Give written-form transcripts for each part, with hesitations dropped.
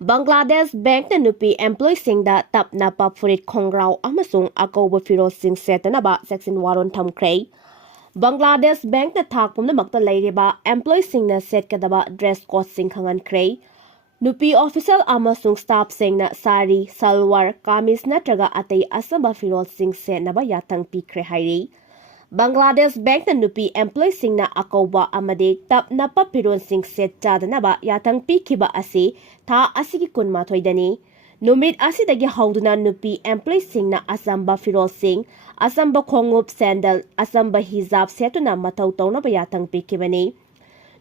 Bangladesh Bank na nupi employee singda thmkhre phurit khongrao amasung akauba firosing setanaba cheksin waron thmkhre. Bangladesh Bank na thak pumnamakta leiriba employee singna setkadaba dress code sing khangankhre. Nupi official amasung staff singna sari salwar kamis natraga atay asamba firosing setnaba yathang pikre hairi. Bangladesh Bank na nupi employee singna akauba amade thmkhre piron sing set chadanaba yathang pikiba asi tha asigi kunma thoidani. Numit asidagi hauduna nupi employee singna asamba firol sing, asamba khongup sandal, asamba hijab setuna mathau taunaba yathang pikibani.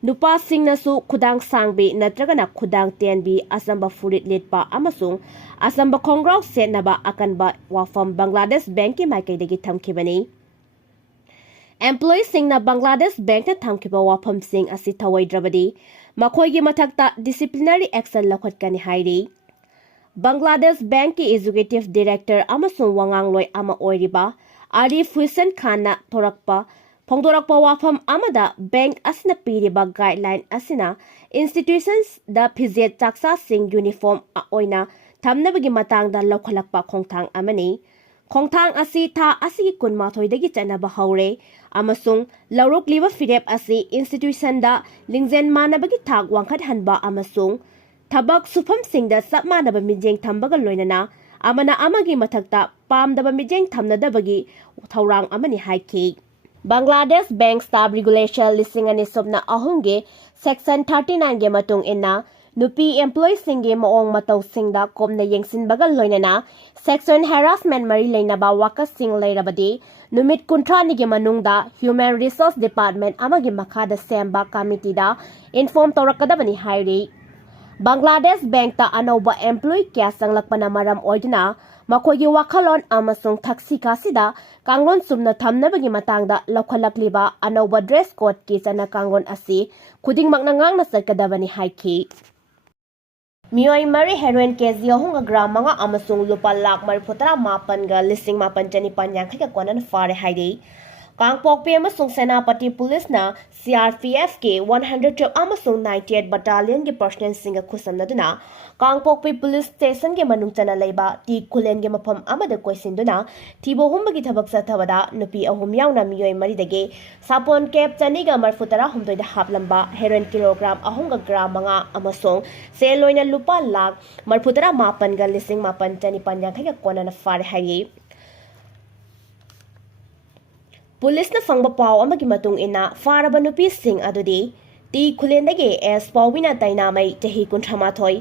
Nupa singna su khudang sangbi natragana khudang tenbi asamba phurit litpa amasung asamba khongrao setnaba akanba wafam Bangladesh Bank ki maikaidagi thamkibani. Employee singna Bangladesh Bank na thamkiba wafam sing asi thawaidrabadi makhoigi mathakta disciplinary action lakhatkani hairi. Bangladesh Bank ki Executive Director amasung wangangloi ama oiriba Arif Hussain Khan na phongdorakpa wafam amada bank asina piriba guideline asina institutions da phizet chaksa sing uniform oina thamnabagi matangda lokhalakpa khongthang amani. Khongthang asi tha asigi kunmathoi chanaba haure amasung laurok liba firep asi institution da lingzen manabagi thak wangkhat hanba amasung thabak sufam singda sapmanaba mijeng thambaga loinana amana amagi mathakta pamdaba mijeng thamnadabagi thaurang amani haiki. Bangladesh Bank Staff Regulation lisingani sobna ahunge section 39 ge matung inna nupi employee singe maong matau singda komna yengsinbaga loinana section harassment mari leinaba waka sing leirabadi numit kuntra ni ge manungda Human Resource Department amagi makhada semba committee da inform torakadabani hairi. Bangladesh Bank ta anauba employee kya sanglakpana maram oiduna makhoigi wakhalon amasung thaksi kasida kangon sumna thamnabagi matangda lokhalakliba anauba dress code ki chana kangon asi khuding makna ngangna sakadabani haiki. Miyoi mari heroin kg ahunga gram manga amasung lupa lakh marifutara mapan ga lising mapan chani panyang kha konan fare haidi. Kangpokpi amasung senapati police na CRPF ke 112 amasung 98 battalion ke personnel singa khusam naduna Kangpokpi police station ke manung chana leiba ti khulen ge mafam amada koisinduna thibo humbagi thabak sathabada nupi ahum yauna miyoi mari dage sapon cap chani ga marfutara humdoi da haplamba heroin kilogram ahunga gram manga amasung seloina lupa lakh marfutara mapan ga lising mapan chani panyang kha kona na far hayi. Police na fangba pau amagi matung ina faraba nupi sing adudi ti khulendage as pawina tainamai chahi kunthamathoi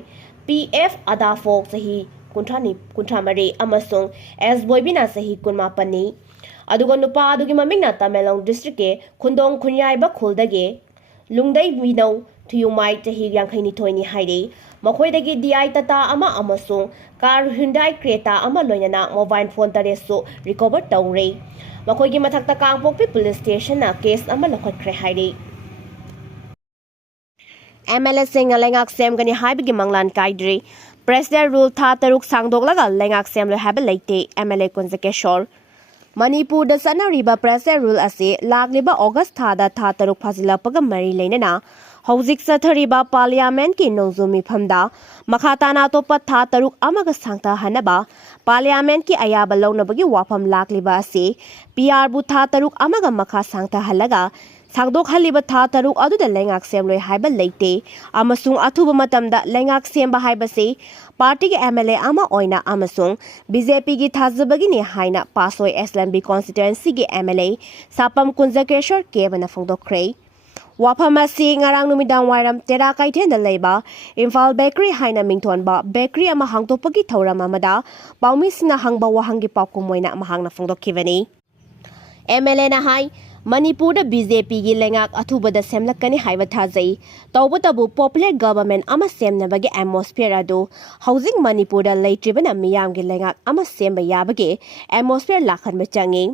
PF adafok chahi kunthamari amasung as boybina chahi kunmapani aduga nupa adugi mamingna Tamelong district ke khundong khunyai ba khuldage lungdai winau thuyumai chahi yangkhaini thoini haide makhoidagi DI tata ama amasung car Hyundai Creta ama loinana mobile phone taresu recover tawre makhoigi mathakta Kangpokpi police station na case ama lokhatkre hairi. MLA singa lengak sem gani haibigi manglan kaidri president rule tha taruk sangdoklaga lengak sem lo habe leite MLA konzakeshor Manipur da sanariba president rule ase lagliba August tha da tha taruk phasilapaga mari leinana Hauzik sathariba parliament ki nongzumi phamda makhatana topa tha taruk amaga sangta hanaba parliament ki ayaba launabagi wafam lakliba ase PR bu tha taruk amaga makha sangta halaga sangdok haliba tha taruk aduda lengak semloi haiba leite amasung athuba matamda lengak semba haiba se party ki MLA ama oina amasung BJP ki thazabagi ni haina pasoi SLMB constituency ki MLA sapam kunzakeshwar kebana phongdokhre Wapamasi ngarang numidang wairam tera kaiten da leiba Imphal bakery haina mingthon ba bakery ama hangtopagi thoram amada paumi sina hangba wahangi papkumoina mahangna phongdokhibani MLA na hai Manipur da BJP gi lengak athuba da semlakani haiba thajai tawbatabu popular government ama semnabagi atmosphere adu housing Manipur da leitribana miyam gi lengak ama semba yabage atmosphere lakhan changi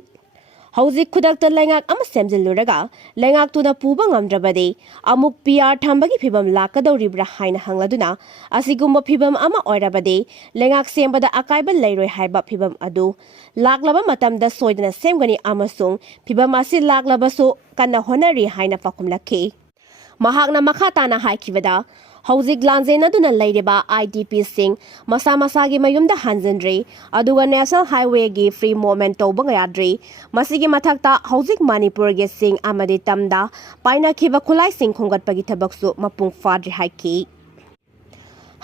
Hauzik khudakta lengak ama semjiluraga lengak tuna puba ngamdrabadi amuk PR thambagi phibam lakadoribra haina hangladuna asigumba phibam ama oirabadi lengak sembada akaiba leiroi haiba phibam adu laklaba matamda soidana semgani amasung phibam asi laklabasu kana honari haina pakumlakhi mahakna makhatana haikibada Hauzik lanzenaduna leiriba IDP-sing masa-masagi mayumda hanjandri aduga National Highway gi free movement tawba ngayadri masigi mathakta hauzik Manipur gi sing amadi tamda paina khiba khulai sing khongatpagi thabaksu mapung fadri haiki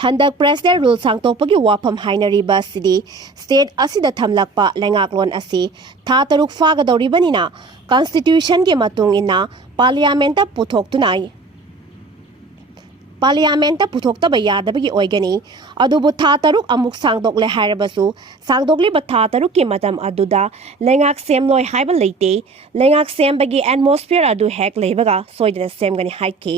Handak President rule sangtokpagi wafam hainariba sidi state asida thamlakpa lengaklon asi tha taruk fagadoribanina constitution gi matung ina parliament puthoktunai Parliament puthokta yadabagi oigani adubu tha taruk amuk sangdokle hairabasu sangdokli ba tha taruk ki matam aduda lengak semloi haiba leite lengak sembagi atmosphere adu hek leibaga soidana semgani haiki